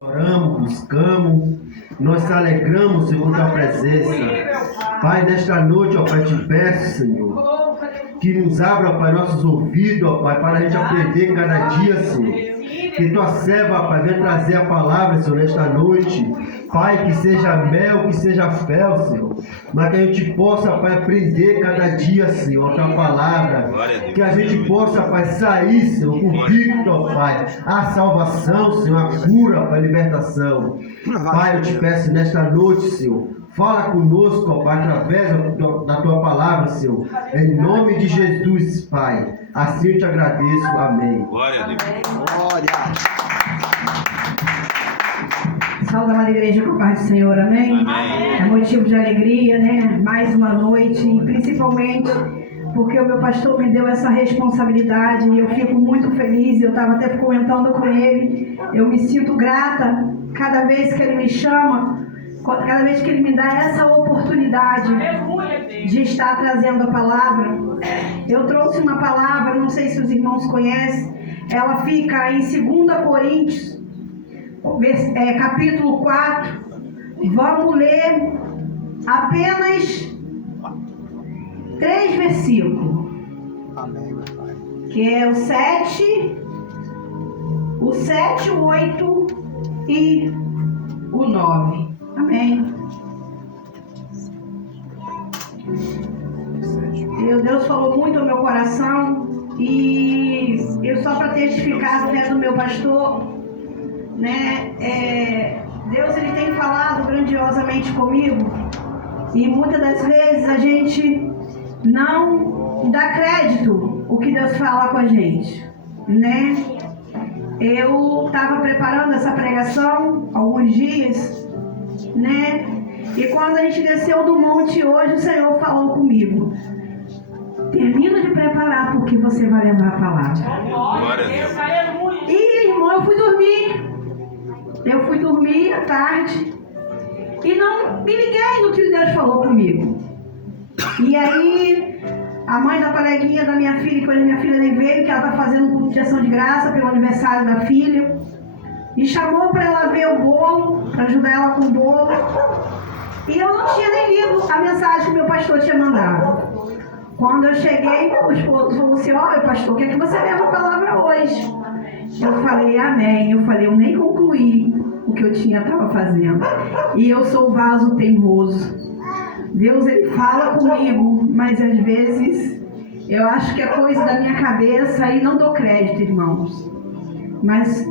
Oramos, buscamos, nós te alegramos, Senhor, com a presença. Pai, nesta noite, ó Pai, te peço, Senhor, que nos abra, Pai, nossos ouvidos, ó Pai, para a gente aprender cada dia, Senhor. Que tua serva, Pai, venha trazer a palavra, Senhor, nesta noite. Pai, que seja mel, que seja fel, Senhor. Mas que a gente possa, Pai, aprender cada dia, Senhor, a tua palavra. Que a gente possa, Pai, sair, Senhor, convicto, ó Pai, a salvação, Senhor, a cura, Pai, a libertação. Pai, eu te peço nesta noite, Senhor, fala conosco, ó Pai, através da tua palavra, Senhor. Em nome de Jesus, Pai. Assim eu te agradeço. Amém. Glória a Deus. Glória. Salve, amada igreja, com a paz do Senhor, amém? Amém. É motivo de alegria, né? Mais uma noite, e principalmente porque o meu pastor me deu essa responsabilidade e eu fico muito feliz. Eu estava até comentando com ele, eu me sinto grata cada vez que ele me chama, cada vez que ele me dá essa oportunidade de estar trazendo a palavra. Eu trouxe uma palavra, não sei se os irmãos conhecem, ela fica em 2 Coríntios, capítulo 4. Vamos ler apenas 3 versículos. Amém, meu Pai. Que é o 7, o 8 e o 9. Amém. Deus falou muito ao meu coração e eu só para testificar a fé do meu pastor, né? Deus ele tem falado grandiosamente comigo e muitas das vezes a gente não dá crédito o que Deus fala com a gente, né? Eu estava preparando essa pregação há alguns dias, né? E quando a gente desceu do monte hoje, o Senhor falou comigo: termina de preparar porque você vai levar a palavra. Glória a Deus. E, irmão, eu fui dormir. Eu fui dormir à tarde e não me liguei no que Deus falou comigo. E aí, a mãe da coleguinha da minha filha, quando a minha filha nem veio, que ela está fazendo um culto de ação de graça pelo aniversário da filha, me chamou para ela ver o bolo, para ajudar ela com o bolo. E eu não tinha nem lido a mensagem que meu pastor tinha mandado. Quando eu cheguei, o esposo falou assim: olha, pastor, o que é que você leva a palavra hoje? Eu falei: amém. Eu falei: eu nem concluí o que eu estava fazendo. E eu sou vaso teimoso. Deus, ele fala comigo, mas às vezes eu acho que é coisa da minha cabeça e não dou crédito, irmãos. Mas,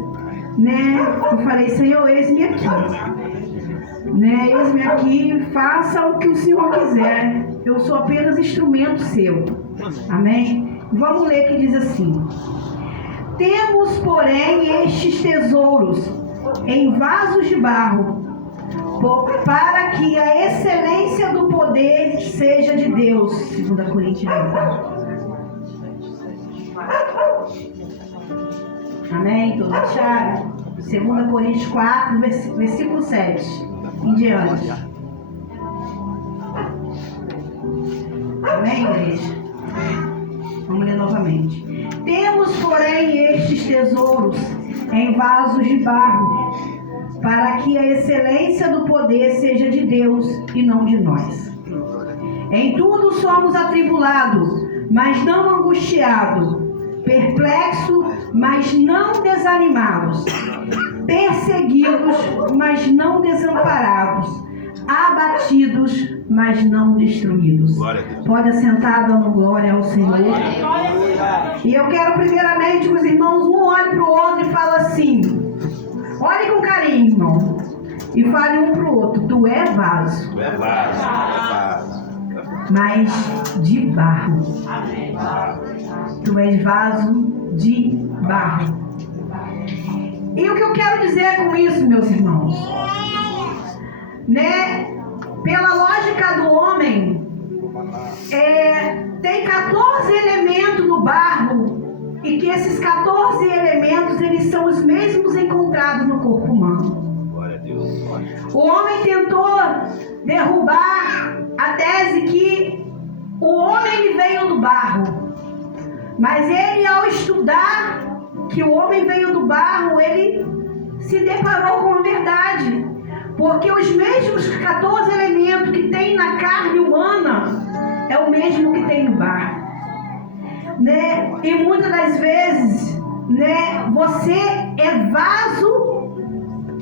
né, eu falei: Senhor, eis-me aqui. Né, eis-me aqui, faça o que o Senhor quiser. Eu sou apenas instrumento seu. Amém? Vamos ler que diz assim: temos, porém, estes tesouros em vasos de barro, para que a excelência do poder seja de Deus. 2 Coríntios. Amém? Todos acharam? 2 Coríntios 4, versículo 7 em diante. Amém, igreja? Vamos ler novamente. Temos, porém, estes tesouros em vasos de barro, para que a excelência do poder seja de Deus e não de nós. Em tudo somos atribulados, mas não angustiados, perplexos, mas não desanimados, perseguidos, mas não desamparados, abatidos, mas não destruídos. Pode assentar, dando glória ao Senhor. E eu quero primeiramente que os irmãos um olhem para o outro e falem assim: olhe com carinho, irmão, e fale um para o outro: tu é vaso. Tu é vaso. Mas de barro. Tu és vaso de barro. E o que eu quero dizer com isso, meus irmãos? Né? Pela lógica do homem, tem 14 elementos no barro, e que esses 14 elementos eles são os mesmos encontrados no corpo humano. Glória a Deus. O homem tentou derrubar a tese que o homem ele veio do barro, mas ele, ao estudar que o homem veio do barro, ele se deparou com a verdade. Porque os mesmos 14 elementos que tem na carne humana é o mesmo que tem no barro. Né? E muitas das vezes, né, você é vaso,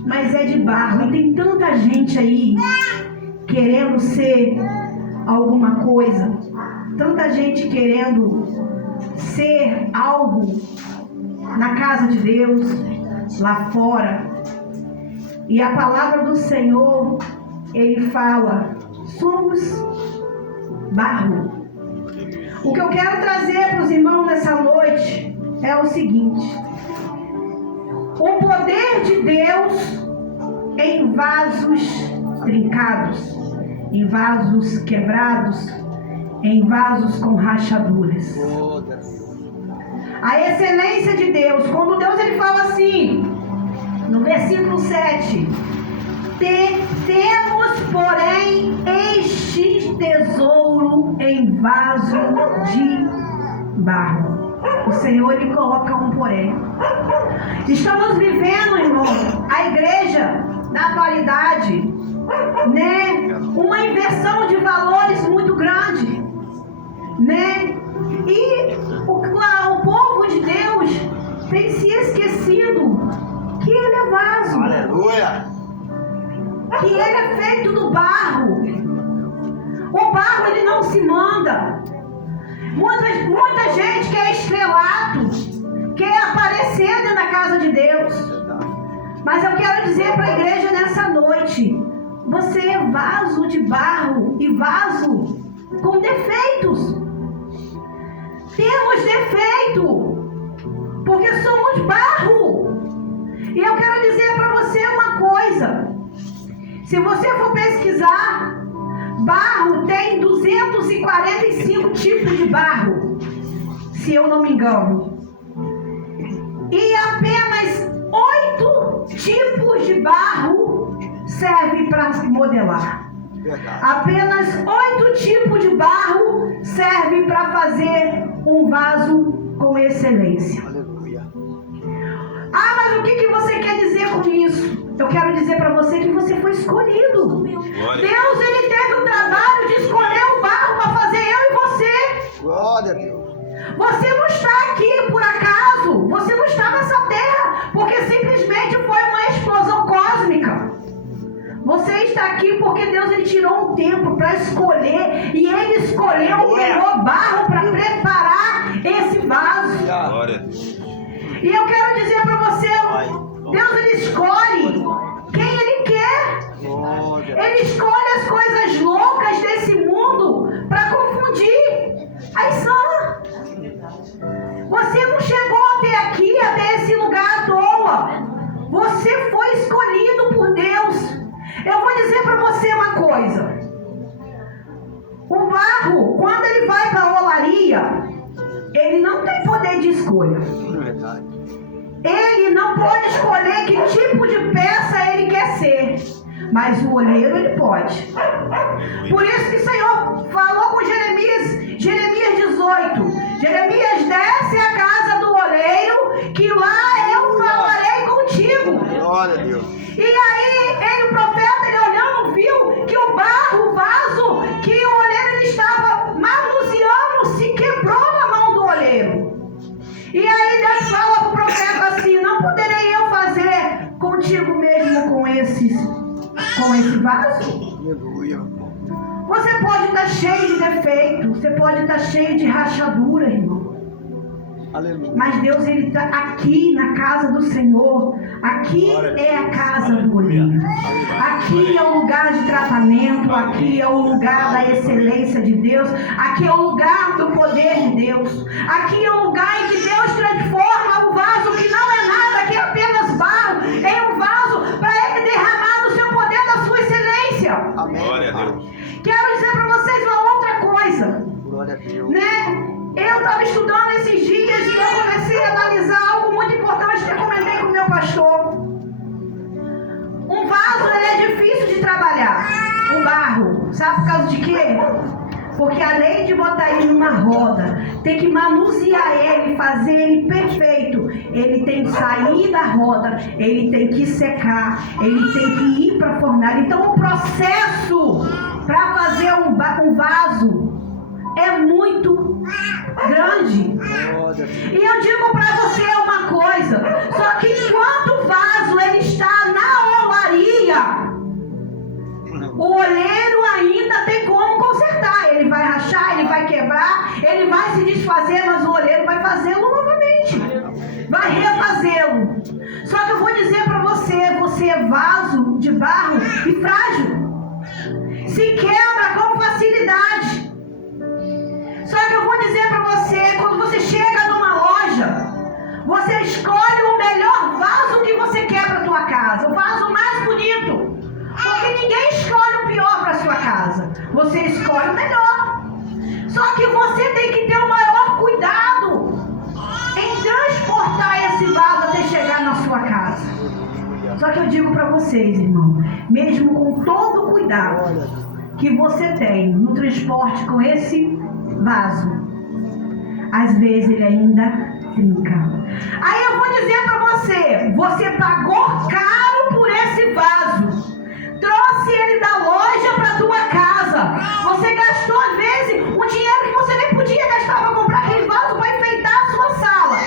mas é de barro. E tem tanta gente aí querendo ser alguma coisa, tanta gente querendo ser algo na casa de Deus, lá fora. E a palavra do Senhor, Ele fala, somos barro. O que eu quero trazer para os irmãos nessa noite é o seguinte: o poder de Deus em vasos trincados, em vasos quebrados, em vasos com rachaduras. A excelência de Deus, quando Deus ele fala assim, no versículo 7, temos, porém, este tesouro em vaso de barro. O Senhor ele coloca um porém. Estamos vivendo, irmão, a igreja na atualidade, né, uma inversão de valores muito grande, né? E o povo de Deus tem se esquecido que ele é vaso. Aleluia. Que ele é feito do barro. O barro ele não se manda. Muita gente quer estrelato, quer aparecer dentro da casa de Deus. Mas eu quero dizer para a igreja nessa noite: você é vaso de barro e vaso com defeitos. Temos defeito, porque somos barro. E eu quero dizer para você uma coisa: se você for pesquisar, barro tem 245 tipos de barro, se eu não me engano. E apenas 8 tipos de barro servem para modelar. Apenas 8 tipos de barro servem para fazer um vaso com excelência. Ah, mas o que você quer dizer com isso? Eu quero dizer para você que você foi escolhido. Deus ele teve o trabalho de escolher um barro para fazer eu e você. Glória a Deus. Você não está aqui por acaso. Você não está nessa terra porque simplesmente foi uma explosão cósmica. Você está aqui porque Deus ele tirou um tempo para escolher, e ele escolheu o melhor barro para preparar esse vaso. Glória a Deus. E eu quero dizer para você, Deus ele escolhe quem ele quer. Ele escolhe as coisas loucas desse mundo para confundir as sãs. Você não chegou até aqui, até esse lugar à toa. Você foi escolhido por Deus. Eu vou dizer para você uma coisa: o barro, quando ele vai para a olaria, ele não tem poder de escolha. Ele não pode escolher que tipo de peça ele quer ser, mas o oleiro ele pode. Por isso que o Senhor falou com Jeremias 18: Jeremias, desce à casa do oleiro, que lá eu falarei contigo. Glória a Deus. E aí, o profeta, ele olhando, viu que o barro, o vaso, que o oleiro ele estava manuseando, se quebrou na mão do oleiro. E aí Deus fala para o profeta assim: não poderei eu fazer contigo mesmo com esse vaso? Aleluia. Você pode estar cheio de defeito, você pode estar cheio de rachadura, irmão. Aleluia. Mas Deus ele está aqui na casa do Senhor. Aqui é a casa do oleiro. Aqui é o lugar de tratamento. Aqui é o lugar da excelência de Deus. Aqui é o lugar do poder de Deus. Aqui é o lugar em que Deus transforma o vaso que não é nada, que é apenas barro, em um vaso para ele derramar do seu poder, da sua excelência. Amém. Glória a Deus. Quero dizer para vocês uma outra coisa, Glória a Deus. né? Eu estava estudando esses dias e eu comecei a analisar algo muito importante que eu comentei com o meu pastor. Um vaso, ele é difícil de trabalhar. O barro, sabe por causa de quê? Porque além de botar ele numa roda, ter que manusear ele, fazer ele perfeito, ele tem que sair da roda, ele tem que secar, ele tem que ir para a fornalha. Então o processo para fazer um vaso é muito grande. E eu digo para você uma coisa, só que enquanto o vaso ele está na olaria, o olheiro ainda tem como consertar. Ele vai rachar, ele vai quebrar, ele vai se desfazer, mas o olheiro vai fazê-lo novamente, vai refazê-lo. Só que eu vou dizer para você, você é vaso de barro e frágil, se quebra com facilidade. Só que eu vou dizer para você, quando você chega numa loja, você escolhe o melhor vaso que você quer para a tua casa, o vaso mais bonito, porque ninguém escolhe o pior para a sua casa, você escolhe o melhor. Só que você tem que ter o maior cuidado em transportar esse vaso até chegar na sua casa. Só que eu digo para vocês, irmão, mesmo com todo o cuidado que você tem no transporte com esse vaso, às vezes ele ainda trinca. Aí eu vou dizer para você, você pagou caro por esse vaso, trouxe ele da loja para tua casa, você gastou às vezes um dinheiro que você nem podia gastar para comprar aquele vaso para enfeitar a sua sala.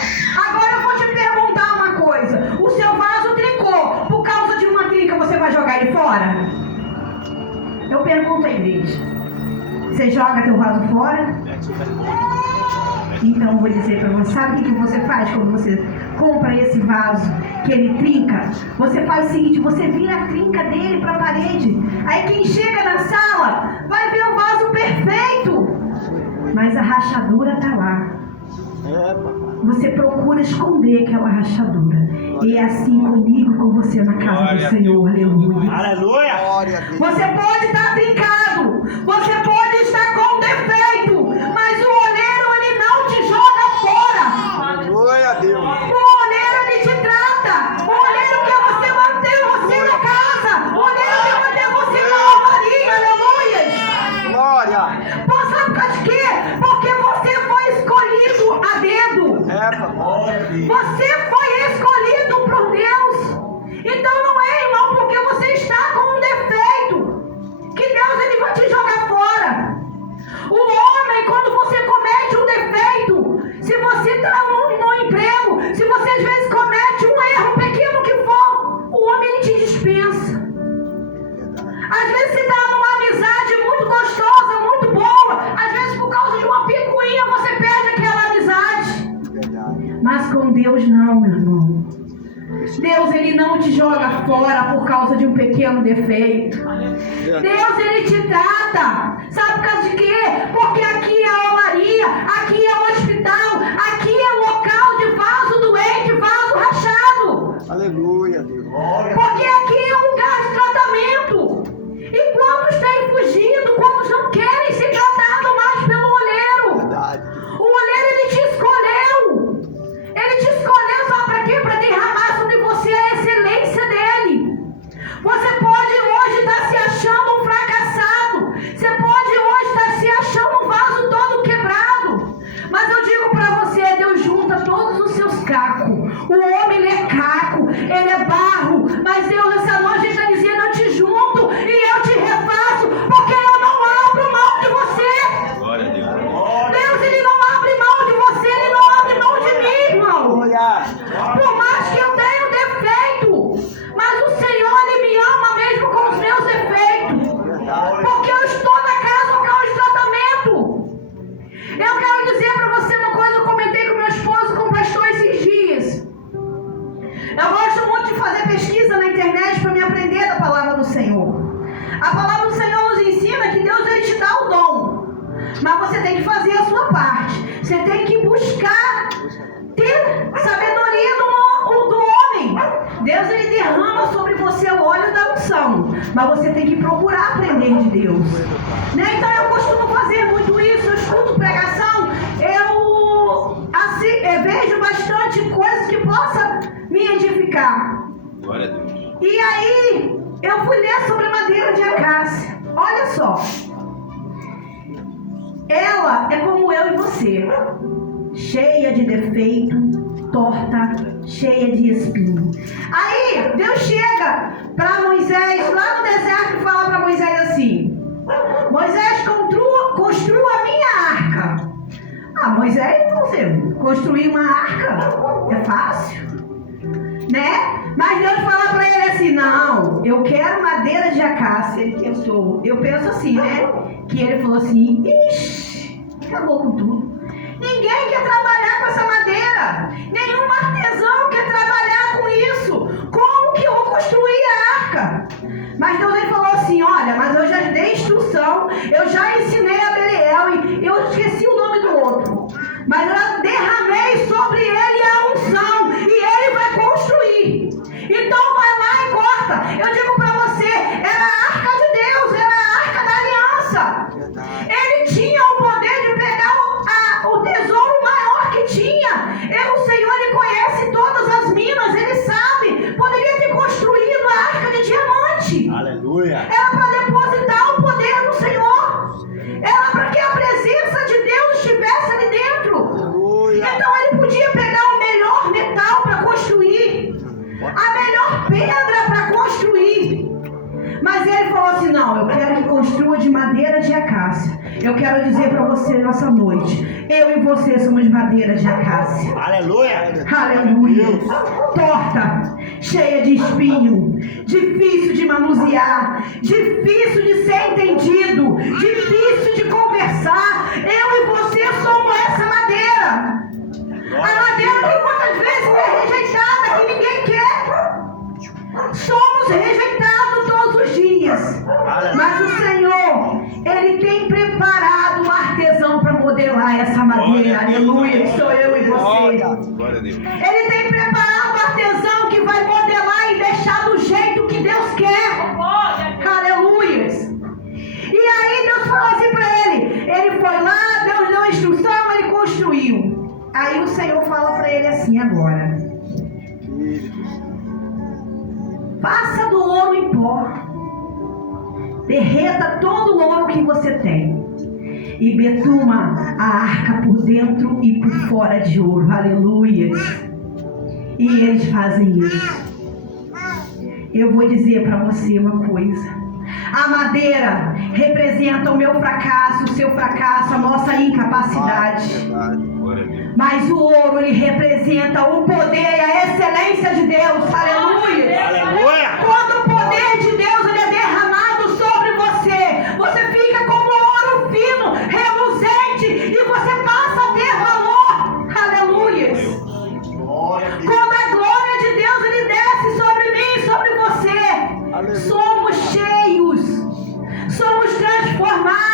Agora eu vou te perguntar uma coisa, o seu vaso trincou, por causa de uma trinca você vai jogar ele fora? Eu pergunto à igreja, você joga teu vaso fora? Então eu vou dizer para você, sabe o que você faz quando você compra esse vaso que ele trinca? Você faz o seguinte, você vira a trinca dele para a parede. Aí quem chega na sala vai ver o vaso perfeito, mas a rachadura está lá. Você procura esconder aquela rachadura. E é assim comigo e com você na casa do Senhor. Aleluia. Aleluia. Você pode estar trincado, você pode estar com defeito, mas o olheiro ele não te joga fora. Glória a Deus. O olheiro ele te trata. O olheiro quer você manter você na casa. O olheiro quer manter você na olaria. Aleluia. Glória. Por sabe por causa de quê? Porque você foi escolhido a dedo. Você foi escolhido por Deus. Então não é, irmão, porque você está com um defeito que Deus ele vai te jogar fora. O homem, quando você comete um defeito, se você está no emprego, se você às vezes comete um erro pequeno que for, o homem ele te dispensa. Às vezes você está numa amizade muito gostosa, muito boa, às vezes por causa de uma picuinha você perde aquela amizade. Mas com Deus não, meu irmão. Deus ele não te joga fora por causa de um pequeno defeito. Deus ele te trata. Sabe por causa de quê? Porque aqui é a olaria, aqui é o hospital, aqui é o local de vaso doente, vaso rachado. Aleluia, Deus. Porque aqui é um lugar de tratamento. E quantos têm fugido, quantos não querem ser tratados mais pelo olheiro? Verdade. O olheiro ele te escolheu. Ele te escolheu, sabe para quê? Para derramar sobre você a excelência dele. Você pode hoje estar se achando um fracassado. Você pode hoje estar se achando um vaso todo quebrado. Mas eu digo para você, Deus junta todos os seus cacos. O homem ele é caco, ele é barro. Mas Deus essa noite está dizendo, eu te junto e eu te refaço. Porque eu não abro mão de você. Glória a Deus. Deus ele não abre mão de você, ele não abre mão de mim, irmão. Por mais que eu tenha defeito, mas o Senhor ele me ama mesmo com os meus defeitos. Porque eu estou na casa por causa de tratamento. Eu quero dizer para você uma coisa, eu comentei com meu esposo, com o pastor esses dias. Eu gosto muito de fazer pesquisa na internet para me aprender da palavra do Senhor. A palavra do Senhor nos ensina que Deus ele te dá o dom, mas você tem que fazer a sua parte. Você tem que buscar ter sabedoria do homem. Deus ele derrama sobre você o óleo da unção, mas você tem que procurar aprender de Deus, né? Então eu costumo fazer muito isso. Eu escuto pregação, eu vejo bastante coisas que possa me edificar. Glória a Deus. E aí eu fui ler sobre a madeira de acácia. Olha só, ela é como eu e você, cheia de defeito, torta, cheia de espinho. Aí Deus chega para Moisés lá no deserto e fala para Moisés assim: Moisés, construa a minha arca. Moisés, você construir uma arca é fácil, né? Mas Deus fala para ele assim: não, eu quero madeira de acácia. Eu penso assim, né? Que ele falou assim: ixi, acabou com tudo. Ninguém quer trabalhar com essa madeira. Nenhum artesão quer trabalhar com isso. Como que eu vou construir a arca? Mas Deus ele falou assim: olha, mas eu já dei instrução, eu já ensinei a Beliel, e eu esqueci o nome do outro. Mas eu derramei sobre ele a unção, e ele vai construir. Então vai lá e corta. Eu digo para você, era a arca de Deus, era a arca da aliança. Ele tinha o poder de pegar o tesouro maior que tinha. O Senhor, ele conhece todas as minas, ele sabe. Poderia ter construído a arca de diamante. Aleluia. Era para depositar o poder no Senhor. Era para que a presença de Deus estivesse ali dentro. Aleluia. Então ele podia pegar o melhor metal para construir, a melhor pedra para construir. Mas ele falou assim: não, eu quero que construa de madeira de acácia. Eu quero dizer para você nessa noite, eu e você somos madeira de acácia. Aleluia. Aleluia. Torta, cheia de espinho, difícil de manusear, difícil de ser entendido, difícil de conversar. Eu e você somos essa madeira. A madeira que muitas vezes é rejeitada, que ninguém quer. Somos rejeitados todos os dias. Mas o Senhor, ele tem preparado o artesão para modelar essa madeira. Aleluia. Sou eu e você. Glória a Deus. Ele tem preparado o artesão que vai modelar e deixar do jeito que Deus quer. Aleluia. E aí Deus falou assim para ele. Ele foi lá, Deus deu a instrução, ele construiu. Aí o Senhor fala para ele assim agora: faça do ouro em pó, derreta todo o ouro que você tem e betuma a arca por dentro e por fora de ouro. Aleluia. E eles fazem isso. Eu vou dizer para você uma coisa: a madeira representa o meu fracasso, o seu fracasso, a nossa incapacidade. Mas o ouro, ele representa o poder e a excelência de Deus. Aleluia. Aleluia. Quando o poder de Deus ele é derramado sobre você, você fica como ouro fino, reluzente, e você passa a ter valor. Aleluia. Quando a glória de Deus ele desce sobre mim e sobre você, Aleluia. somos cheios, somos transformados.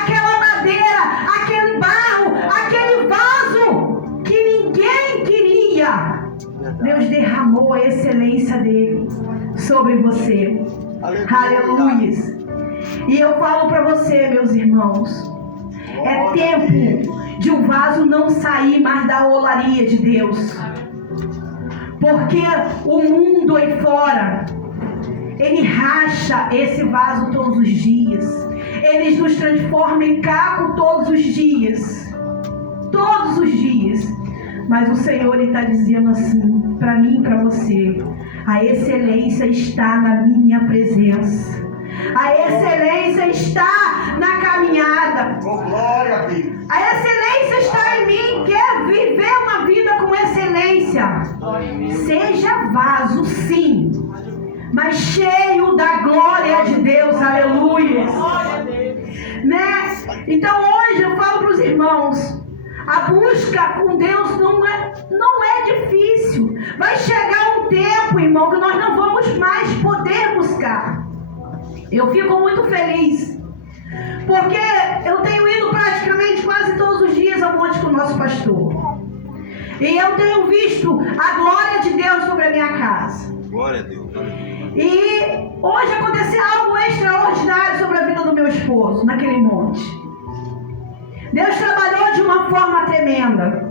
Aquela madeira, aquele barro, aquele vaso que ninguém queria, Deus derramou a excelência dele sobre você. Aleluia. E eu falo para você, meus irmãos, é tempo de um vaso não sair mais da olaria de Deus. Porque o mundo aí fora, ele racha esse vaso todos os dias. Eles nos transformam em caco todos os dias. Todos os dias. Mas o Senhor está dizendo assim, para mim e para você: a excelência está na minha presença. A excelência está na caminhada. Glória a Deus. A excelência está em mim. Quer viver uma vida com excelência? Seja vaso, sim, mas cheio da glória de Deus. Aleluia. Né? Então hoje eu falo para os irmãos: a busca com Deus não é difícil. Vai chegar um tempo, irmão, que nós não vamos mais poder buscar. Eu fico muito feliz, porque eu tenho ido praticamente quase todos os dias ao monte com o nosso pastor. E eu tenho visto a glória de Deus sobre a minha casa. Glória a Deus. E hoje aconteceu algo extraordinário sobre a vida do meu esposo, naquele monte. Deus trabalhou de uma forma tremenda.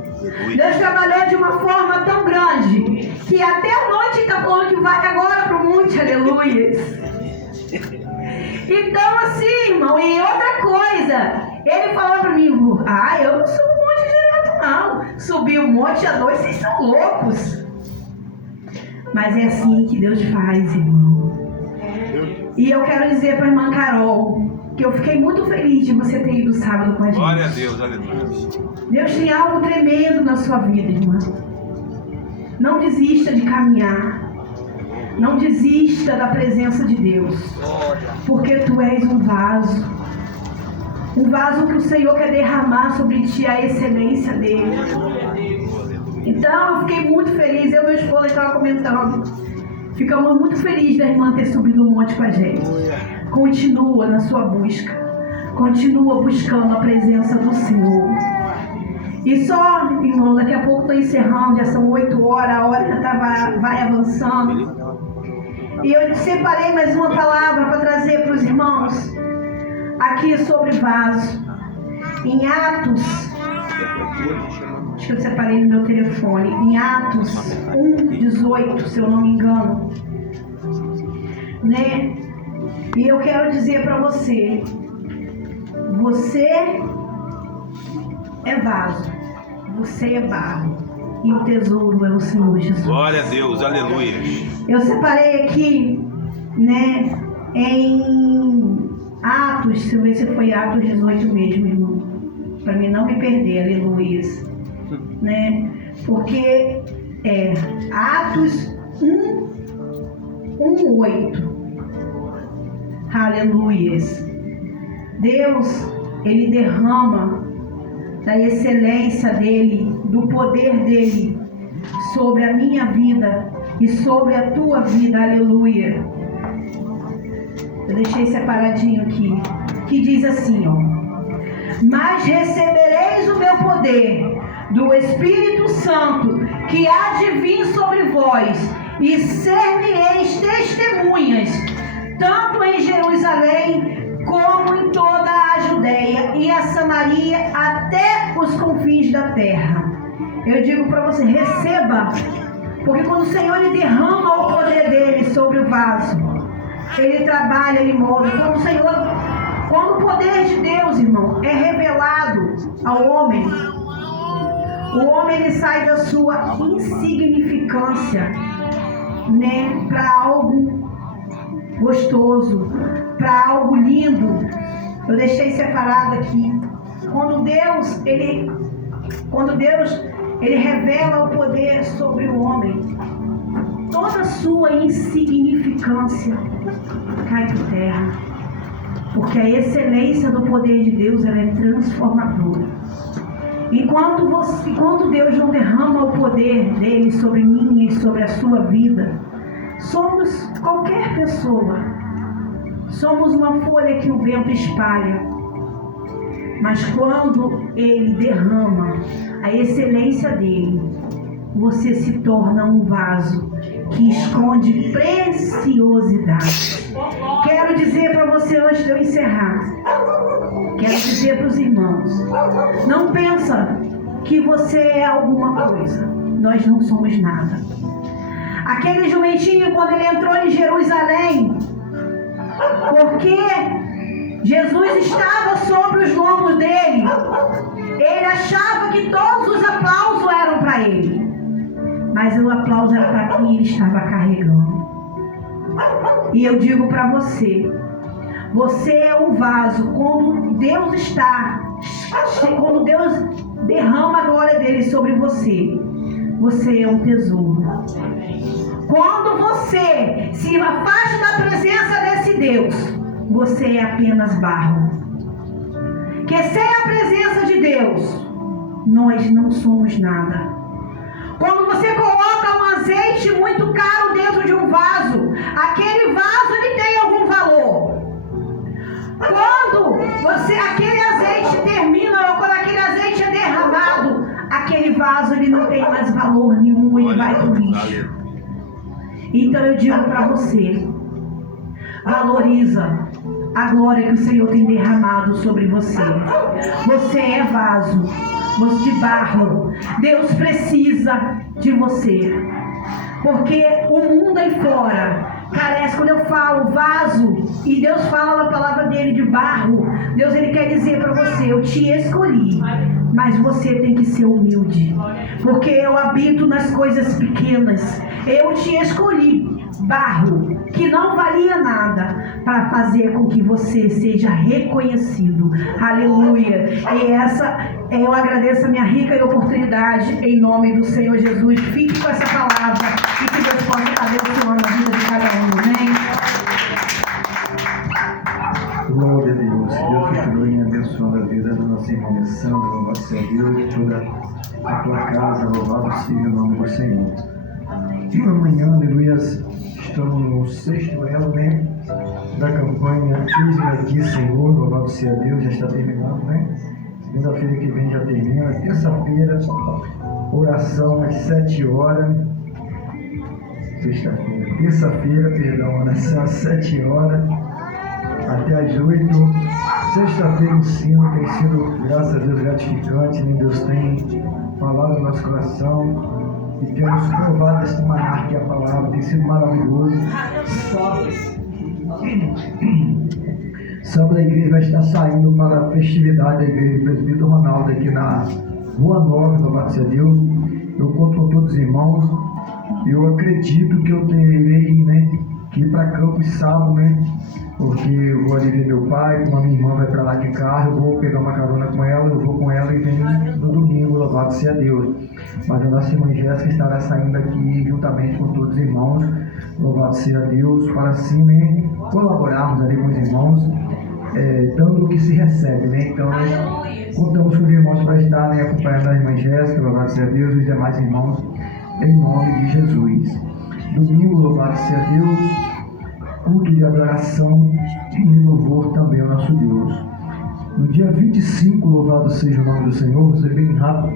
Deus trabalhou de uma forma tão grande que até a noite está falando que vai agora para o monte. Aleluia. Então assim, irmão, e outra coisa, ele falou para mim: eu não subo o monte direto Não, subir um monte à noite, vocês são loucos. Mas é assim que Deus faz, irmão. E eu quero dizer para a irmã Carol que eu fiquei muito feliz de você ter ido sábado com a gente. Glória a Deus, aleluia. Deus tem algo tremendo na sua vida, irmã. Não desista de caminhar. Não desista da presença de Deus. Porque tu és um vaso. Um vaso que o Senhor quer derramar sobre ti a excelência dele. Então eu fiquei muito feliz. Eu e meu esposo estava comentando. Ficamos muito felizes da irmã ter subido o monte com a gente. Continua na sua busca. Continua buscando a presença do Senhor. E só, irmão, daqui a pouco estou encerrando. Já são 8 horas. A hora já vai avançando. E eu separei mais uma palavra para trazer para os irmãos. Aqui sobre vaso. Em Atos. Acho que eu separei no meu telefone. Em Atos 1:18, se eu não me engano. Né? E eu quero dizer para você. Você é vaso. Você é barro. E o tesouro é o Senhor Jesus. Glória a Deus, aleluia. Eu separei aqui, né? Em Atos, deixa eu ver se foi Atos 18 mesmo, irmão. Para mim não me perder, aleluia. Né? Porque é Atos 1:8. Aleluia. Deus, Ele derrama da excelência dEle, do poder dEle sobre a minha vida e sobre a tua vida, aleluia. Eu deixei separadinho aqui, que diz assim, ó: mas recebereis o meu poder do Espírito Santo, que há de vir sobre vós, e ser-me-eis testemunhas, tanto em Jerusalém, como em toda a Judeia e a Samaria, até os confins da terra. Eu digo para você, receba, porque quando o Senhor Ele derrama o poder dele sobre o vaso, Ele trabalha, Ele molda. Quando o poder de Deus, irmão, é revelado ao homem, o homem ele sai da sua insignificância, né, para algo gostoso, para algo lindo. Eu deixei separado aqui. Quando Deus ele revela o poder sobre o homem, toda a sua insignificância cai por terra, porque a excelência do poder de Deus ela é transformadora. E quando Deus não derrama o poder dele sobre mim e sobre a sua vida, somos qualquer pessoa, somos uma folha que o vento espalha. Mas quando Ele derrama a excelência dele, você se torna um vaso que esconde preciosidade. Quero dizer para você antes de eu encerrar, quero dizer para os irmãos, não pensa que você é alguma coisa. Nós não somos nada. Aquele jumentinho, quando ele entrou em Jerusalém, porque Jesus estava sobre os lombos dele, ele achava que todos os aplausos eram para ele, mas o aplauso era para quem ele estava carregando. E eu digo para você, você é um vaso. Quando Deus derrama a glória dele sobre você, você é um tesouro. Quando você se afasta da presença desse Deus, você é apenas barro. Que sem a presença de Deus, nós não somos nada. Quando você coloca um azeite muito caro dentro de um vaso, aquele vaso ele tem algum valor. Quando aquele azeite termina, ou quando aquele azeite é derramado, aquele vaso ele não tem mais valor nenhum, ele vai para o lixo. Então eu digo para você, valoriza a glória que o Senhor tem derramado sobre você. Você é vaso, você de barro. Deus precisa de você, porque o mundo aí fora carece. Quando eu falo vaso e Deus fala na palavra dele de barro, Deus ele quer dizer para você, eu te escolhi, mas você tem que ser humilde, porque eu habito nas coisas pequenas. Eu te escolhi, barro, que não valia nada, para fazer com que você seja reconhecido. Aleluia. E eu agradeço a minha rica oportunidade em nome do Senhor Jesus. Fique com essa palavra e que Deus possa estar abençoando a vida de cada um. Amém? Glória a Deus. Deus continue abençoando a vida da nossa irmã Alessandra. Louvado seja Deus, toda a tua casa. Louvado seja o nome do Senhor. E amanhã, aleluia, estamos no 6º elo, né? Da campanha Eis-me Aqui, Senhor. Louvado seja Deus, já está terminando, né? Segunda-feira que vem já termina. Terça-feira, oração às 7 horas. Sexta-feira. Terça-feira, perdão, oração às 7 horas. Até às 8. Sexta-feira, ensino tem sido, graças a Deus, gratificante, né? Deus tem falado no nosso coração e temos provado testemunhar que a palavra tem sido maravilhoso. Sábado a igreja vai estar saindo para a festividade da igreja do presbítero Ronaldo aqui na Rua 9, louvado seja Deus. Eu conto com todos os irmãos. Eu acredito que eu terei, né, que ir para Campos sábado, né? Porque eu vou ali ver meu pai, como a minha irmã vai para lá de carro, eu vou pegar uma carona com ela, eu vou com ela e venho no domingo, louvado seja Deus. Mas a nossa irmã Jéssica estará saindo aqui juntamente com todos os irmãos, louvado seja Deus, para assim, né, colaborarmos ali com os irmãos, dando o que se recebe, né? Então, contamos com os irmãos para estar, né, acompanhando a irmã Jéssica, louvado seja Deus, e os demais irmãos, em nome de Jesus. Domingo, louvado seja Deus, culto de adoração e louvor também ao nosso Deus. No dia 25, louvado seja o nome do Senhor, você bem rápido,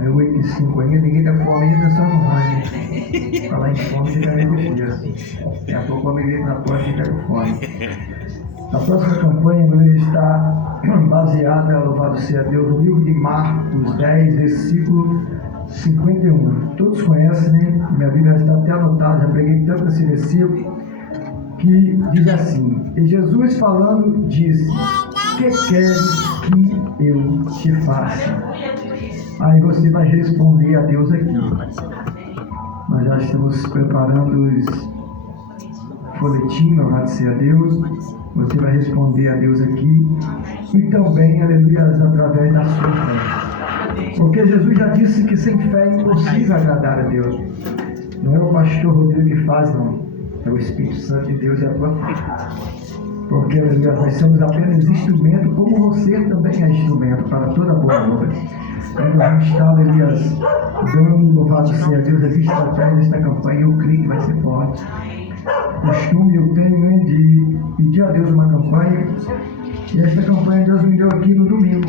é 8h05 ainda, ninguém está com fome ainda, só no rádio. Falar em fome fica meio difícil. Daqui a pouco eu me na porta e fica com fome. A próxima campanha está baseada, louvado seja Deus, no livro de Marcos 10, versículo 51. Todos conhecem, né? Minha Bíblia está até anotada, já preguei tanto esse versículo, que diz assim: e Jesus falando disse: que queres que eu te faça? Aí você vai responder a Deus aqui. Nós já estamos preparando os folhetins, louvado seja Deus. Você vai responder a Deus aqui e também, aleluia, através da sua fé. Porque Jesus já disse que sem fé é impossível agradar a Deus. Não é o pastor Rodrigo que faz, não. É o Espírito Santo de Deus e a tua fé. Porque, aleluia, nós somos apenas instrumento, como você também é instrumento para toda boa obra. Quando a gente está, aleluia, dando louvado seja Deus, as estratégias desta campanha, eu creio que vai ser forte. Costume eu tenho, né, de pedir a Deus uma campanha, e esta campanha Deus me deu aqui no domingo.